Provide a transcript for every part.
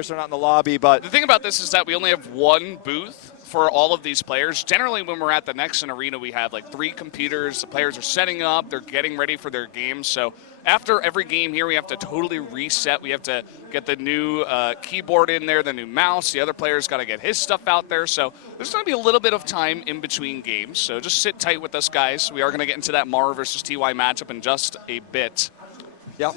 players are not in the lobby. But the thing about this is that we only have one booth for all of these players. Generally, when we're at the next arena, we have like 3 computers. The players are setting up. They're getting ready for their games. So after every game here, we have to totally reset. We have to get the new keyboard in there, the new mouse. The other player's got to get his stuff out there. So there's going to be a little bit of time in between games. So just sit tight with us, guys. We are going to get into that Maru versus TY matchup in just a bit. Yep.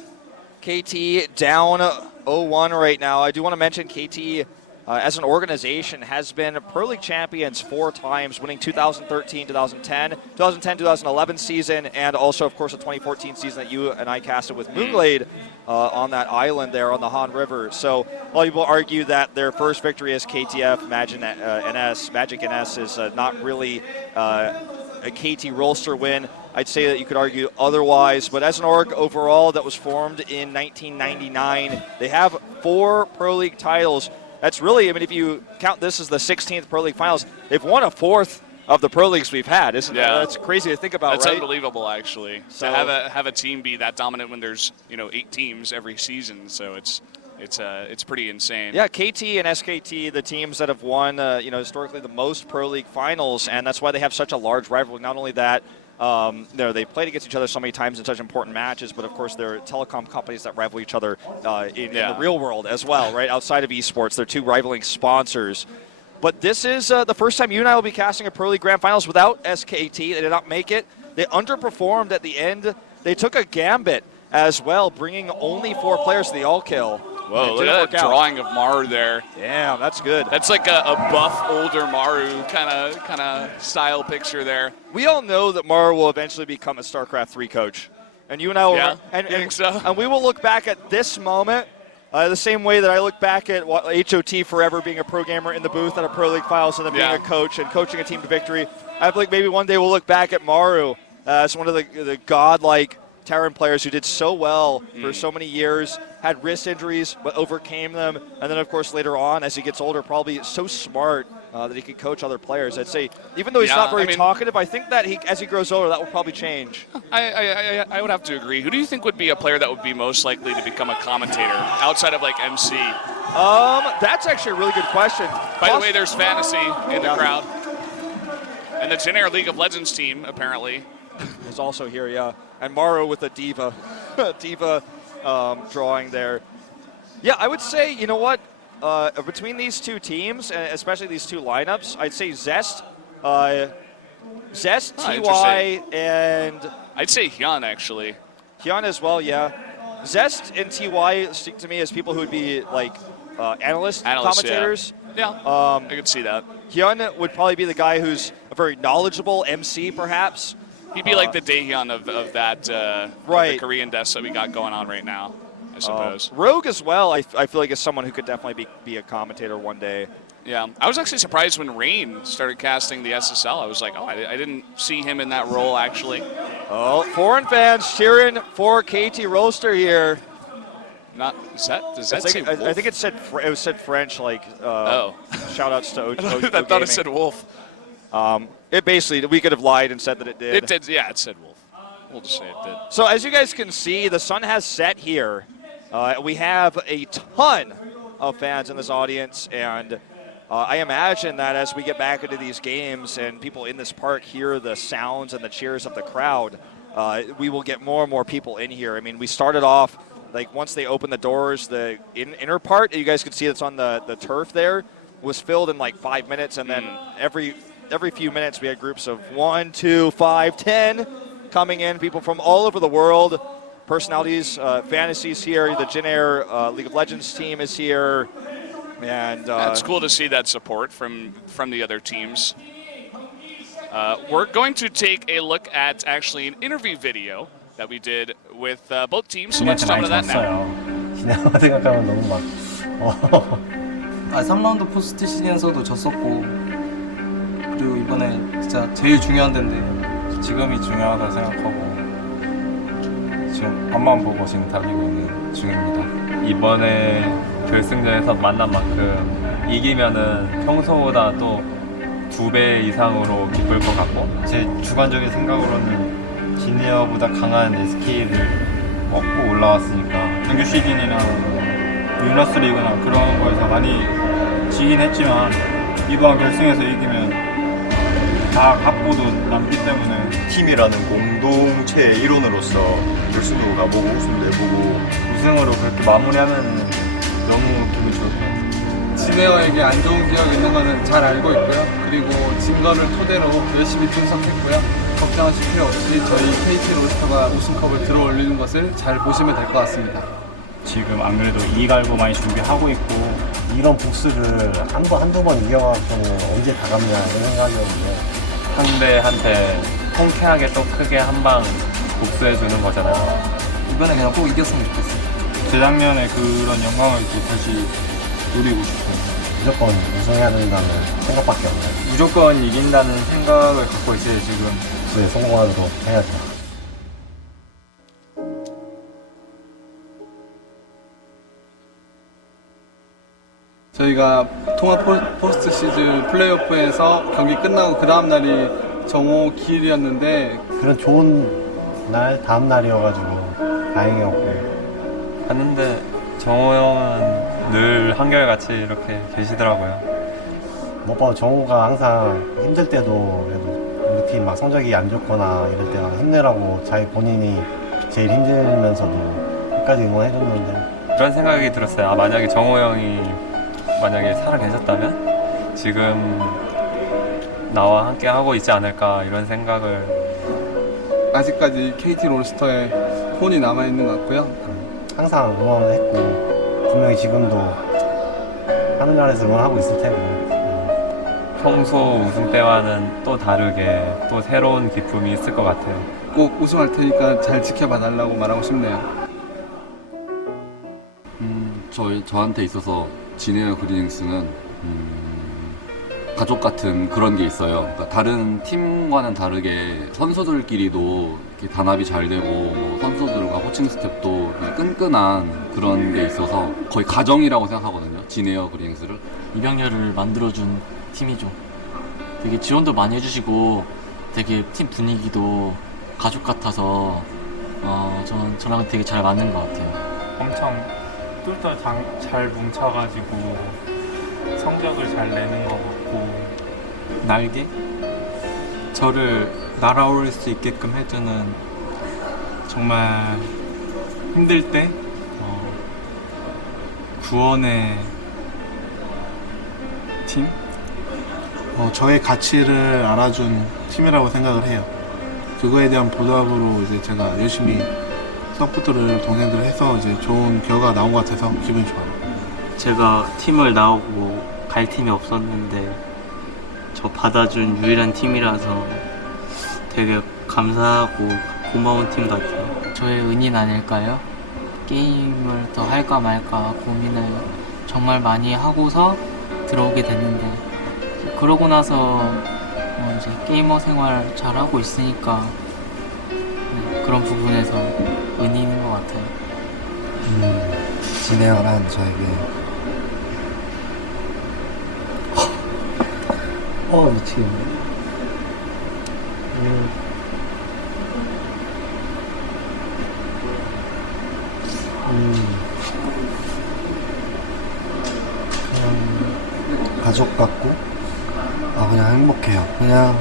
KT down 0-1 right now. I do want to mention KT as an organization has been Pro League champions 4 times, winning 2013, 2010, 2011 season, and also, of course, the 2014 season that you and I casted with Moonglade on that island there on the Han River. So a lot of people argue that their first victory as KTF, Magic NS, is not really a KT Rolster win. I'd say that you could argue otherwise, but as an org overall that was formed in 1999, they have 4 Pro League titles. That's really, I mean, if you count this as the 16th Pro League Finals, they've won a 4th of the Pro Leagues we've had, isn't it? That's crazy to think about, That's right? unbelievable, actually. So to have a team be that dominant when there's 8 teams every season, so it's pretty insane. Yeah, KT and SKT, the teams that have won, historically the most Pro League Finals, and that's why they have such a large rivalry. Not only that, they played against each other so many times in such important matches, but of course they're telecom companies that rival each other in the real world as well, right? Outside of esports, they're 2 rivaling sponsors. But this is the first time you and I will be casting a Pro League Grand Finals without SKT. They did not make it. They underperformed at the end. They took a gambit as well, bringing only 4 players to the all-kill. Whoa, look at that drawing of Maru there. Yeah, that's good. That's like a buff, older Maru kind of style picture there. We all know that Maru will eventually become a StarCraft 3 coach. And you and I will, you think so? And we will look back at this moment the same way that I look back at HOT forever being a pro gamer in the booth at a Pro League Finals and then being a coach and coaching a team to victory. I believe maybe one day we'll look back at Maru as one of the godlike Terran players who did so well for so many years, had wrist injuries but overcame them, and then of course later on as he gets older probably so smart that he can coach other players. I'd say even though he's not very talkative, I think that as he grows older that will probably change. I would have to agree. Who do you think would be a player that would be most likely to become a commentator outside of like MC? That's actually a really good question. By the way, there's Fantasy in the crowd. And the Jin Air League of Legends team, apparently. Is also here, yeah. And Maru with a diva. Drawing there. Yeah, I would say, you know what? Between these 2 teams, and especially these 2 lineups, I'd say Zest, TY, and... I'd say Hyun, actually. Hyun as well, yeah. Zest and TY stick to me as people who would be, like, analysts, commentators. Yeah, I could see that. Hyun would probably be the guy who's a very knowledgeable MC, perhaps. He'd be like the Daehyun of that the Korean desk that we got going on right now, I suppose. Rogue as well, I feel like is someone who could definitely be a commentator one day. Yeah, I was actually surprised when Rain started casting the SSL. I was like, oh, I didn't see him in that role, actually. Oh, foreign fans cheering for KT Rolster here. Does that say Wolf? I think it said French, like, shout-outs to OG I thought it said Wolf. It basically, we could have lied and said that it did. It did, yeah, it said Wolf. We'll just say it did. So as you guys can see, the sun has set here. We have a ton of fans in this audience, and I imagine that as we get back into these games and people in this park hear the sounds and the cheers of the crowd, we will get more and more people in here. I mean, we started off, like, once they opened the doors, the inner part, you guys could see it's on the turf there, was filled in like 5 minutes, and then every few minutes we had groups of 1, 2, 5, 10 coming in, people from all over the world, personalities, Fantasies here, the Jin Air League of Legends team is here, and it's cool to see that support from the other teams. We're going to take a look at actually an interview video that we did with both teams, so let's jump into that now. 생각하면 너무 막 3라운드 포스트 시즌에서도 졌었고, 그리고 이번에 진짜 제일 중요한 데인데 지금이 중요하다 생각하고 지금 앞만 보고 지금 달리고 있는 중입니다. 이번에 결승전에서 만난 만큼 이기면은 평소보다 또 2배 이상으로 기쁠 것 같고, 제 주관적인 생각으로는 지니어보다 강한 SK를 먹고 올라왔으니까 정규 시즌이랑 윙러스 리그나 그런 거에서 많이 지긴 했지만 이번 결승에서 이기면 다 갖고도 남기 때문에 팀이라는 공동체의 일원으로서 결승도 가보고 우승도 해보고 우승으로 그렇게 마무리하면 너무 기분 좋을 것 같아요. 진에어에게 안 좋은 기억이 있는 거는 잘 알고 있고요. 그리고 진 거를 토대로 열심히 분석했고요. 걱정하실 필요 없이 저희 KT 롤스터가 우승컵을 들어올리는 것을 잘 보시면 될 것 같습니다. 지금 안 그래도 2갈고 많이 준비하고 있고 이런 복수를 한두 번 이겨갖고는 언제 다 갚냐 이런 생각이었는데 상대한테 통쾌하게 또 크게 한 방 복수해주는 거잖아요. 이번에 그냥 꼭 이겼으면 좋겠어요. 재작년에 그런 영광을 또 다시 누리고 싶어요. 무조건 우승해야 된다는 생각밖에 없네요. 무조건 이긴다는 생각을 갖고 있어요, 지금. 복수에 성공하도록 해야죠. 저희가 통합 포스트 시즌 플레이오프에서 경기 끝나고 그 다음 날이 정오 기일이었는데 그런 좋은 날 다음 날이어가지고 다행이었고 봤는데 정호 형은 늘 한결같이 이렇게 계시더라고요. 무엇보다 정우가 항상 힘들 때도 그래도 우리 팀 막 성적이 안 좋거나 이럴 때 힘내라고 자기 본인이 제일 힘들면서도 끝까지 응원해줬는데 그런 생각이 들었어요. 아, 만약에 정호 형이 만약에 살아계셨다면 지금 나와 함께 하고 있지 않을까 이런 생각을. 아직까지 KT 롤스터에 혼이 남아있는 것 같고요. 항상 응원을 했고 분명히 지금도 하늘나라에서 응원하고 있을 테고 평소 우승 때와는 또 다르게 또 새로운 기쁨이 있을 것 같아요. 꼭 우승할 테니까 잘 지켜봐 달라고 말하고 싶네요. 저한테 있어서 진에어 그리닝스는 가족 같은 그런 게 있어요. 그러니까 다른 팀과는 다르게 선수들끼리도 이렇게 단합이 잘 되고 뭐 선수들과 코칭 스태프도 끈끈한 그런 게 있어서 거의 가정이라고 생각하거든요. 진에어 그리닝스를. 이병렬을 만들어준 팀이죠. 되게 지원도 많이 해주시고 되게 팀 분위기도 가족 같아서 저랑 되게 잘 맞는 것 같아요. 엄청 똘똘 잘 뭉쳐가지고 성적을 잘 내는 것 같고 날개? 저를 날아오를 수 있게끔 해주는 정말 힘들 때 구원의 팀? 저의 가치를 알아준 팀이라고 생각을 해요. 그거에 대한 보답으로 이제 제가 열심히 서포트를 동생들 해서 이제 좋은 결과가 나온 것 같아서 기분이 좋아요. 제가 팀을 나오고 갈 팀이 없었는데 저 받아준 유일한 팀이라서 되게 감사하고 고마운 팀 같아요. 저의 은인 아닐까요? 게임을 더 할까 말까 고민을 정말 많이 하고서 들어오게 됐는데 그러고 나서 이제 게이머 생활 잘하고 있으니까 그런 부분에서 은인인 것 같아요. 진에어란 저에게 미치겠네. 그냥 가족 같고 그냥 행복해요. 그냥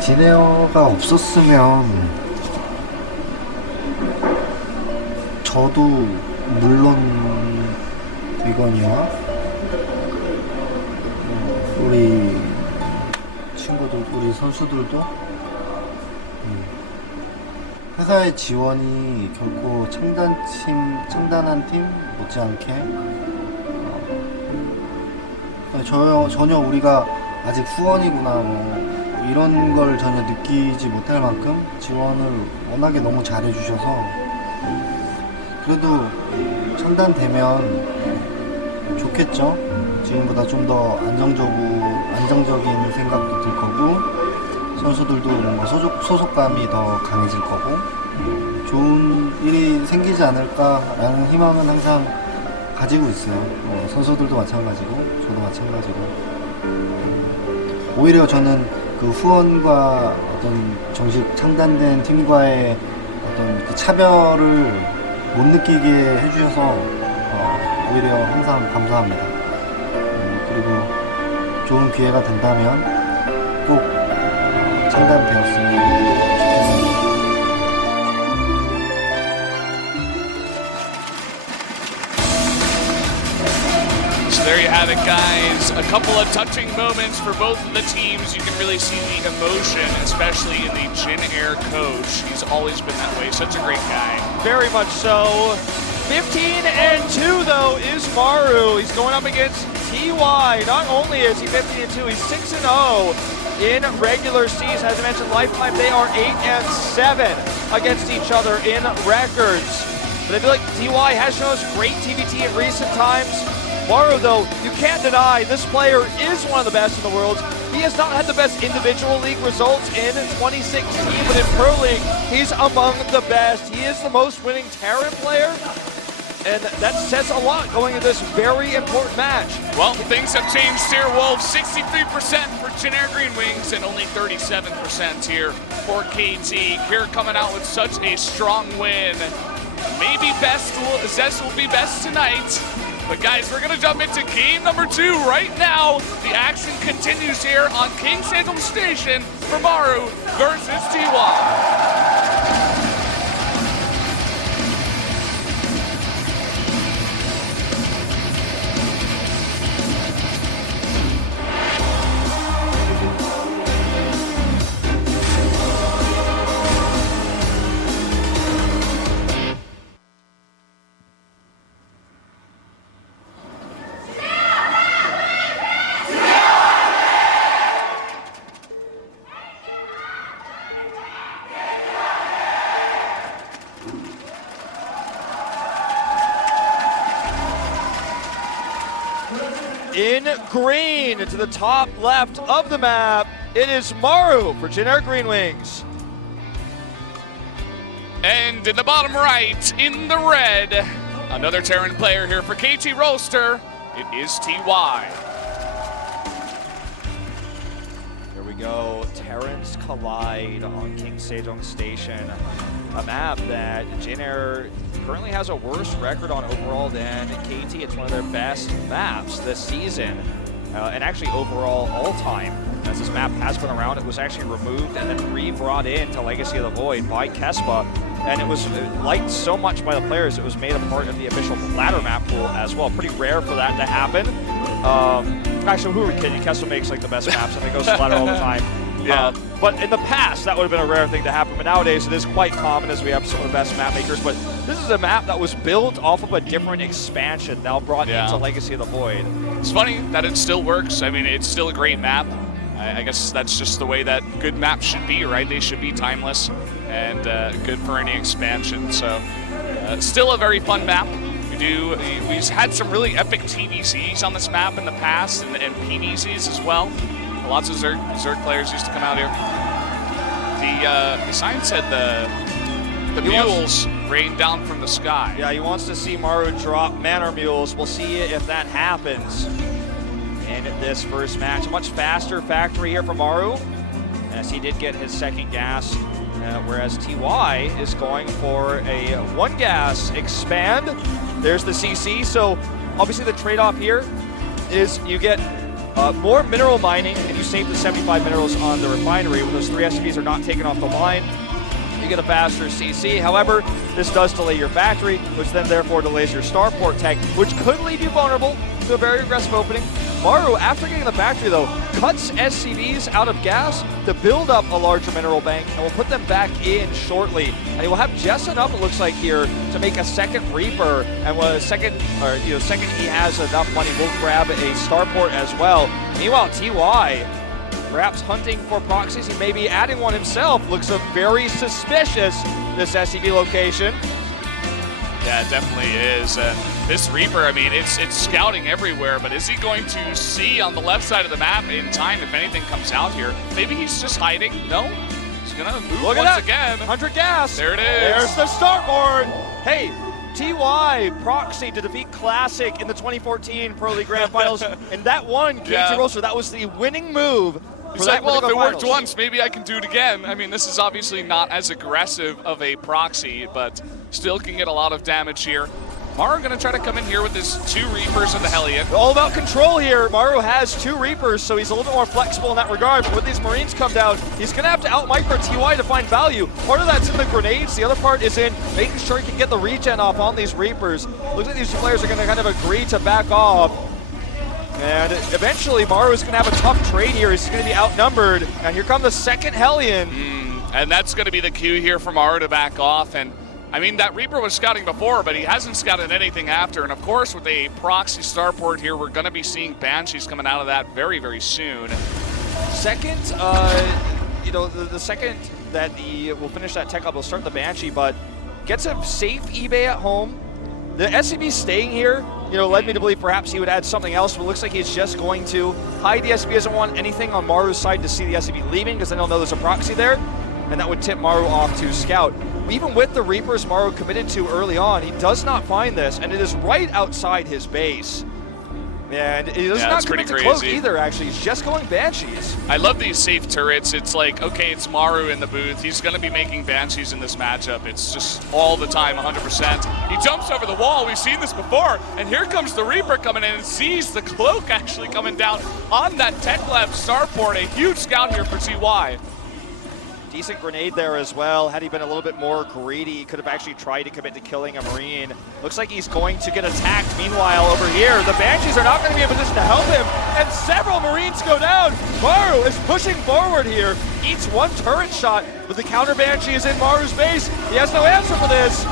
진에어가 없었으면 저도 물론 위건이와 우리 친구들, 우리 선수들도 회사의 지원이 결코 창단한 팀 못지않게 전혀 우리가 아직 후원이구나 뭐 이런 걸 전혀 느끼지 못할 만큼 지원을 워낙에 너무 잘해주셔서 그래도 창단되면 좋겠죠. 지금보다 좀 더 안정적인 생각도 들 거고 선수들도 뭔가 소속감이 더 강해질 거고 좋은 일이 생기지 않을까라는 희망은 항상 가지고 있어요. 선수들도 마찬가지고 저도 마찬가지고 오히려 저는 그 후원과 어떤 정식 창단된 팀과의 어떤 그 차별을 못 느끼게 해주셔서 오히려 항상 감사합니다. 그리고 좋은 기회가 된다면 꼭 참가되었으면 좋겠습니다. So there you have it, guys. A couple of touching moments for both of the teams. You can really see the emotion, especially in the Jin Air coach. He's always been that way. Such a great guy. Very much so. 15-2 though is Maru. He's going up against TY. Not only is he 15-2, he's 6-0 in regular season. As I mentioned, lifetime they are 8-7 against each other in records. But I feel like TY has shown us great TVT in recent times. Maru, though, you can't deny this player is one of the best in the world. He has not had the best individual league results in 2016, but in Pro League, he's among the best. He is the most winning Terran player, and that says a lot going into this very important match. Well, things have changed here, Wolves. 63% for Jin Air Green Wings and only 37% here for KT. Here coming out with such a strong win. Maybe Zest will be best tonight. But guys, we're gonna jump into game number 2 right now. The action continues here on King Sejong Station for Maru versus TY. In green, to the top left of the map, it is Maru for Jin Air Green Wings. And in the bottom right, in the red, another Terran player here for KT Rolster. It is TY. Here we go, Terrans collide on King Sejong Station, a map that Jin Air currently has a worse record on overall than KT. It's one of their best maps this season, and actually overall all time. As this map has been around, it was actually removed and then re-brought into Legacy of the Void by Kespa, and it was liked so much by the players it was made a part of the official ladder map pool as well. Pretty rare for that to happen. Actually, who are we kidding? Kespa makes like the best maps and it goes to ladder all the time. Yeah. But in the past, that would have been a rare thing to happen. But nowadays, it is quite common as we have some of the best map makers. But this is a map that was built off of a different expansion, now brought into Legacy of the Void. It's funny that it still works. I mean, it's still a great map. I guess that's just the way that good maps should be, right? They should be timeless and good for any expansion. So, still a very fun map. We've had some really epic TVCs on this map in the past and PVCs as well. Lots of Zerg players used to come out here. The sign said the mules rain down from the sky. Yeah, he wants to see Maru drop Manor Mules. We'll see if that happens in this first match. A much faster factory here for Maru, as he did get his second gas, whereas TY is going for a one gas expand. There's the CC, so obviously the trade-off here is you get more mineral mining, and you save the 75 minerals on the refinery. When those 3 SCVs are not taken off the line, you get a faster CC. However, this does delay your factory, which then therefore delays your starport tech, which could leave you vulnerable to a very aggressive opening. Maru, after getting the factory though, cuts SCVs out of gas to build up a larger mineral bank, and will put them back in shortly. And he will have just enough, it looks like here, to make a second Reaper. And second he has enough money, we'll grab a starport as well. Meanwhile, TY, perhaps hunting for proxies, he may be adding one himself. Looks very suspicious, this SCV location. Yeah, it definitely is. This Reaper, I mean, it's scouting everywhere, but is he going to see on the left side of the map in time if anything comes out here? Maybe he's just hiding. No, he's gonna move once again. 100 gas. There it is. There's the starboard. Hey, TY proxy to defeat Classic in the 2014 Pro League Grand Finals, and that won KT Rolster. That was the winning move He's like, well, if it worked once, maybe I can do it again. I mean, this is obviously not as aggressive of a proxy, but still can get a lot of damage here. Maru going to try to come in here with his 2 Reapers and the Hellion. All about control here. Maru has 2 Reapers, so he's a little bit more flexible in that regard. But when these Marines come down, he's going to have to out-micro TY to find value. Part of that's in the grenades. The other part is in making sure he can get the regen off on these Reapers. Looks like these 2 players are going to kind of agree to back off. And eventually, Maru is going to have a tough trade here. He's going to be outnumbered. And here comes the second Hellion. And that's going to be the cue here for Maru to back off. And I mean, that Reaper was scouting before, but he hasn't scouted anything after. And of course, with a proxy starport here, we're going to be seeing Banshees coming out of that very, very soon. Second, the second that we'll finish that tech up, we'll start the Banshee, but gets a safe eBay at home. The SCB staying here, led me to believe perhaps he would add something else, but it looks like he's just going to hide the SCB. Doesn't want anything on Maru's side to see the SCB leaving, because then he'll know there's a proxy there, and that would tip Maru off to scout. Even with the Reapers Maru committed to early on, he does not find this, and it is right outside his base. And he does not commit to Cloak either, actually. He's just going Banshees. I love these safe turrets. It's like, okay, it's Maru in the booth. He's going to be making Banshees in this matchup. It's just all the time, 100%. He jumps over the wall. We've seen this before. And here comes the Reaper coming in and sees the Cloak actually coming down on that Tech Lab starport. A huge scout here for TY. Decent grenade there as well. Had he been a little bit more greedy, he could have actually tried to commit to killing a Marine. Looks like he's going to get attacked. Meanwhile, over here, the Banshees are not going to be in position to help him, and several Marines go down. Maru is pushing forward here. Eats 1 turret shot, but the counter Banshee is in Maru's base. He has no answer for this.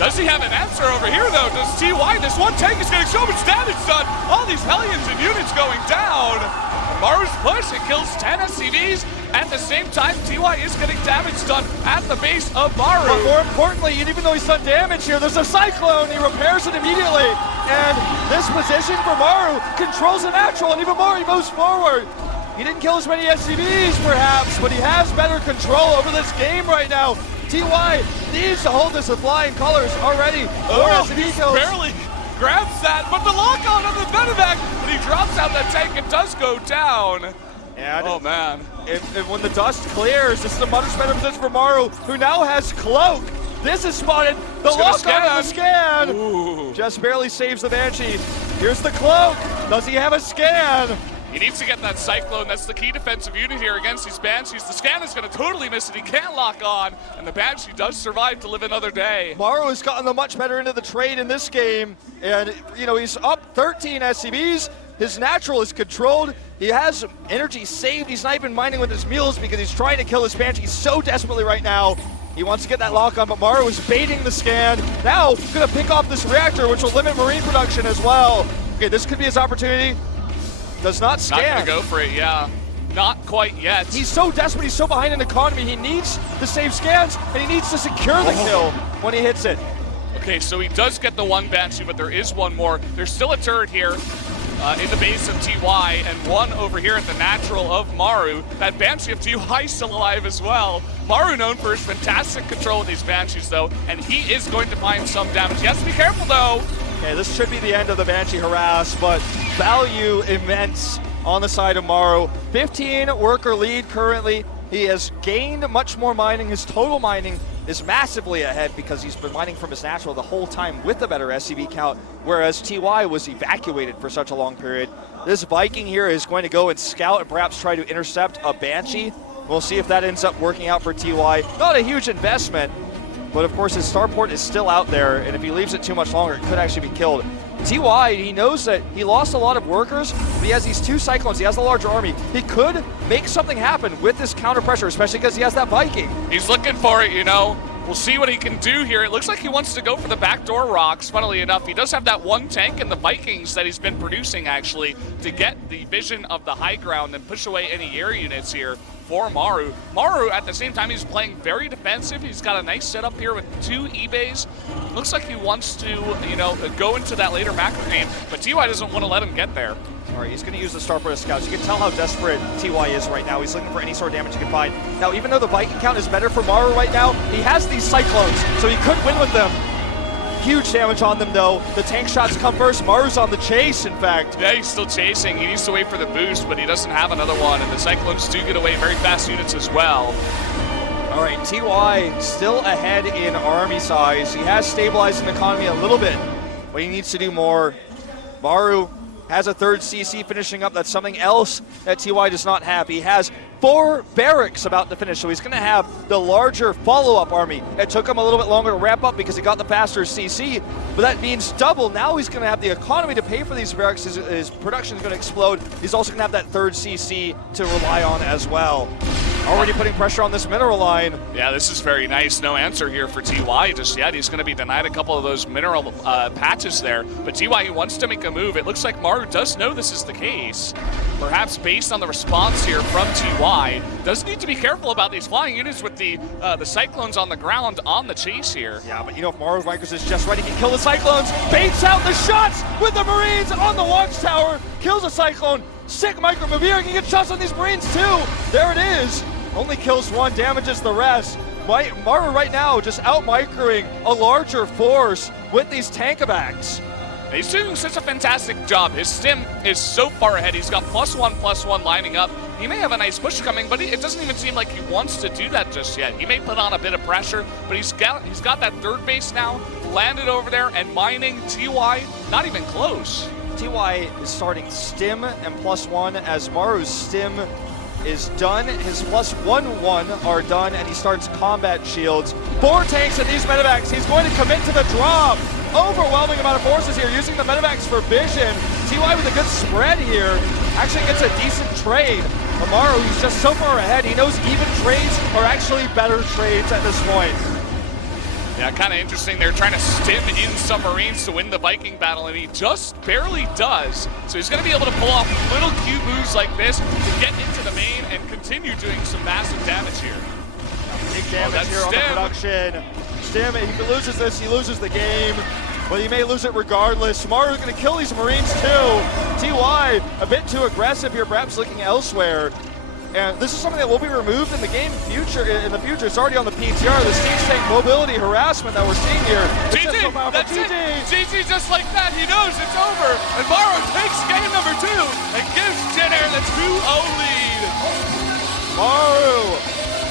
Does he have an answer over here, though? Does TY? This 1 tank is getting so much damage done. All these Hellions and units going down. Maru's push, it kills 10 SCVs. At the same time, TY is getting damage done at the base of Maru. But more importantly, even though he's done damage here, there's a Cyclone. He repairs it immediately. And this position for Maru controls the natural, and even more, he moves forward. He didn't kill as many SCVs, perhaps, but he has better control over this game right now. TY needs to hold this with flying colors already. He barely grabs that, but the lock-on on the Medivac, but he drops out that tank and does go down. And oh man. If when the dust clears, this is a much better position for Maru, who now has Cloak. This is spotted. The lock-on on the scan. Ooh. Just barely saves the Banshee. Here's the Cloak. Does he have a scan? He needs to get that Cyclone. That's the key defensive unit here against these Banshees. The scan is going to totally miss it. He can't lock on, and the Banshee does survive to live another day. Maru has gotten the much better into the trade in this game, and he's up 13 SCVs. His natural is controlled. He has energy saved. He's not even mining with his mules because he's trying to kill his Banshee so desperately right now. He wants to get that lock on, but Maru is baiting the scan. Now, going to pick off this reactor, which will limit Marine production as well. Okay, this could be his opportunity. Does not scan. Not going to go for it, yeah. Not quite yet. He's so desperate. He's so behind in economy. He needs to save scans, and he needs to secure the kill when he hits it. Okay, so he does get the 1 Banshee, but there is 1 more. There's still a turret here. In the base of TY, and 1 over here at the natural of Maru. That Banshee of TY still alive as well. Maru known for his fantastic control of these Banshees, though, and he is going to find some damage. He has to be careful, though. Okay, this should be the end of the Banshee harass, but value immense on the side of Maru. 15 worker lead currently. He has gained much more mining. His total mining is massively ahead because he's been mining from his natural the whole time with a better SCV count, whereas TY was evacuated for such a long period. This Viking here is going to go and scout and perhaps try to intercept a Banshee. We'll see if that ends up working out for TY. Not a huge investment, but of course his starport is still out there, and if he leaves it too much longer, it could actually be killed. TY, he knows that he lost a lot of workers, but he has these 2 Cyclones, he has a larger army. He could make something happen with this counter pressure, especially because he has that Viking. He's looking for it, We'll see what he can do here. It looks like he wants to go for the backdoor rocks, funnily enough. He does have that 1 tank in the Vikings that he's been producing, actually, to get the vision of the high ground and push away any air units here for Maru. Maru, at the same time, he's playing very defensive. He's got a nice setup here with 2 eBays. Looks like he wants to, go into that later macro game, but TY doesn't want to let him get there. All right, he's going to use the starport as scouts. You can tell how desperate TY is right now. He's looking for any sort of damage he can find. Now, even though the Viking count is better for Maru right now, he has these Cyclones, so he could win with them. huge damage on them, though. The tank shots come first. Maru's on the chase, in fact. Yeah, he's still chasing. He needs to wait for the boost, but he doesn't have another one. And the Cyclones do get away very fast units as well. All right, TY still ahead in army size. He has stabilized an economy a little bit, but he needs to do more. Maru has a third CC finishing up. That's something else that TY does not have. He has 4 barracks about to finish, so he's going to have the larger follow-up army. It took him a little bit longer to ramp up because he got the faster CC, but that means double. Now he's going to have the economy to pay for these barracks. His production is going to explode. He's also going to have that third CC to rely on as well. Already putting pressure on this mineral line. Yeah, this is very nice. No answer here for TY just yet. He's going to be denied a couple of those mineral patches there. But TY, he wants to make a move. It looks like Maru does know this is the case. Perhaps based on the response here from TY. Does need to be careful about these flying units with the Cyclones on the ground on the chase here. Yeah, but you know, if Maru Vikers is just ready, he can kill the Cyclones. Baits out the shots with the Marines on the watchtower. Kills a Cyclone. Sick micro move here. He can get shots on these Marines too. There it is. Only kills one, damages the rest. Maru right now just out-microing a larger force with these tankabacks. He's doing such a fantastic job. His stim is so far ahead. He's got +1/+1 lining up. He may have a nice push coming, but it doesn't even seem like he wants to do that just yet. He may put on a bit of pressure, but he's got that third base now, landed over there and mining. TY, not even close. TY is starting stim and +1 as Maru's stim is done. His +1/1 are done, and he starts combat shields. 4 tanks and these medevacs. He's going to commit to the drop. Overwhelming amount of forces here, using the medevacs for vision. TY with a good spread here. Actually gets a decent trade. Maru, he's just so far ahead. He knows even trades are actually better trades at this point. Yeah, kind of interesting. They're trying to stim in submarines to win the Viking battle, and he just barely does. So he's going to be able to pull off little cute moves like this to get into the main and continue doing some massive damage here. Big damage here on the production. Stim, if he loses this, he loses the game. But he may lose it regardless. Maru's going to kill these Marines too. TY, a bit too aggressive here, perhaps looking elsewhere. And this is something that will be removed in the game in the future. It's already on the PTR, the siege tank mobility harassment that we're seeing here. GG, that's it. GG just like that, he knows it's over. And Maru takes game number 2 and gives Jenner the 2-0 lead. Maru,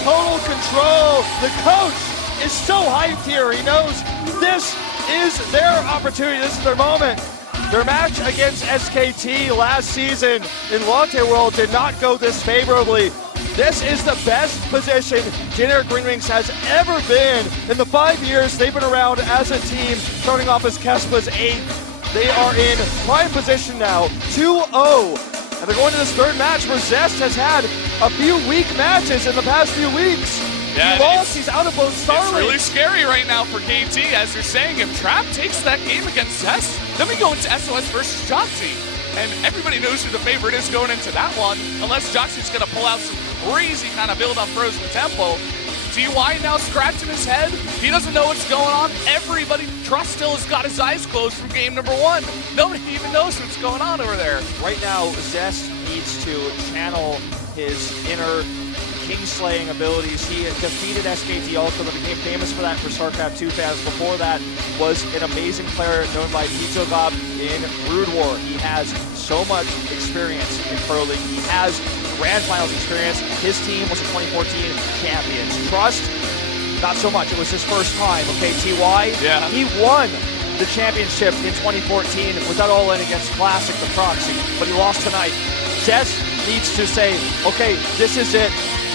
total control. The coach is so hyped here. He knows this is their opportunity, this is their moment. Their match against SKT last season in Lotte World did not go this favorably. This is the best position Generic Green Wings has ever been. In the 5 years they've been around as a team, starting off as Kespa's 8th. They are in prime position now, 2-0. And they're going to this third match where Zest has had a few weak matches in the past few weeks. Yeah, he lost, he's out of both Starlink. It's really scary right now for KT, as they're saying, if Trap takes that game against Zest, then we go into SOS versus Joxy. And everybody knows who the favorite is going into that one, unless Joxy's going to pull out some crazy kind of build up Frozen Temple. TY now scratching his head. He doesn't know what's going on. Everybody, Trust still has got his eyes closed from game number 1. Nobody even knows what's going on over there. Right now, Zest needs to channel his inner king-slaying abilities. He defeated SKT Ultra, but became famous for that for Starcraft 2 fans. Before that was an amazing player known by Pizzogab in Brood War. He has so much experience in Pro League. He has Grand Finals experience. His team was the 2014 champions. Trust, not so much. It was his first time. Okay, TY, yeah. He won the championship in 2014 without all-in against Classic, the proxy, but he lost tonight. Zest needs to say, okay, this is it.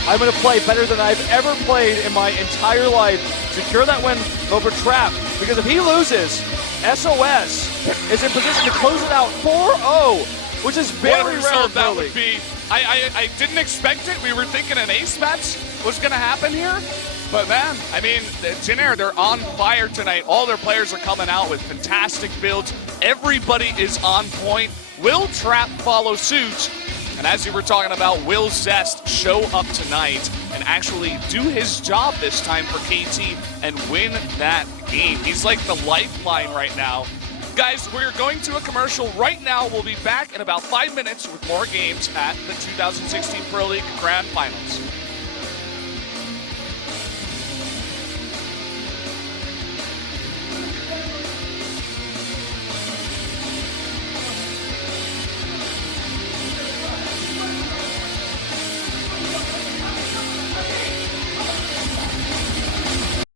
I'm going to play better than I've ever played in my entire life. Secure that win over Trap. Because if he loses, SOS is in position to close it out 4-0, which is very rare. Result that would be. I didn't expect it. We were thinking an ace match was going to happen here. But man, I mean, Jenner, they're on fire tonight. All their players are coming out with fantastic builds. Everybody is on point. Will Trap follow suit? And as you were talking about, will Zest show up tonight and actually do his job this time for KT and win that game? He's like the lifeline right now. Guys, we're going to a commercial right now. We'll be back in about 5 minutes with more games at the 2016 Pro League Grand Finals.